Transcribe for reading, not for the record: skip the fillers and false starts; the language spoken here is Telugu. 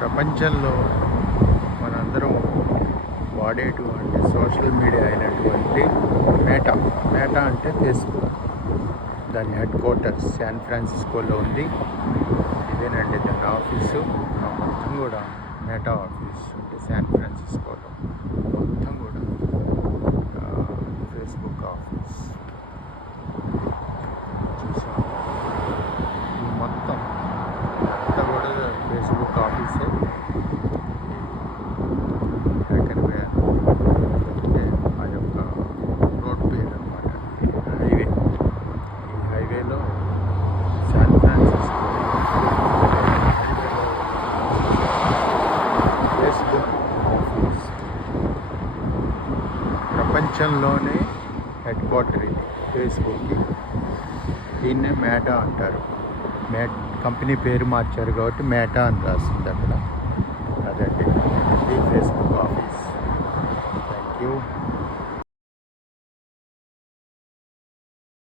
ప్రపంచంలో మనందరం వాడేటువంటి సోషల్ మీడియా అయినటువంటి మేటా అంటే ఫేస్బుక్. దాని హెడ్ క్వార్టర్స్ శాన్ ఫ్రాన్సిస్కోలో ఉంది. ఇదేనండి దాని ఆఫీసు. మొత్తం కూడా మేటా ఆఫీస్ అంటే శాన్ ఫ్రాన్సిస్కోలో మొత్తం కూడా ఫేస్బుక్ ఆఫీస్ చూసాం. మొత్తం అంతా కూడా ఫేస్బుక్ ఆఫీసే. అంటే ఆ యొక్క రోడ్ పేరు అనమాట, హైవే. ఈ హైవేలో శాన్ ఫ్రాన్సిస్కో ఫేస్బుక్ ఆఫీస్. ప్రపంచంలోనే హెడ్ క్వార్టర్ ఇది ఫేస్బుక్కి. దీన్నే మేటా అంటారు. కంపెనీ పేరు మార్చారు కాబట్టి మేటా అని రాస్తుంది అక్కడ. అదండి ఈ ఫేస్బుక్ ఆఫీస్. Thank you.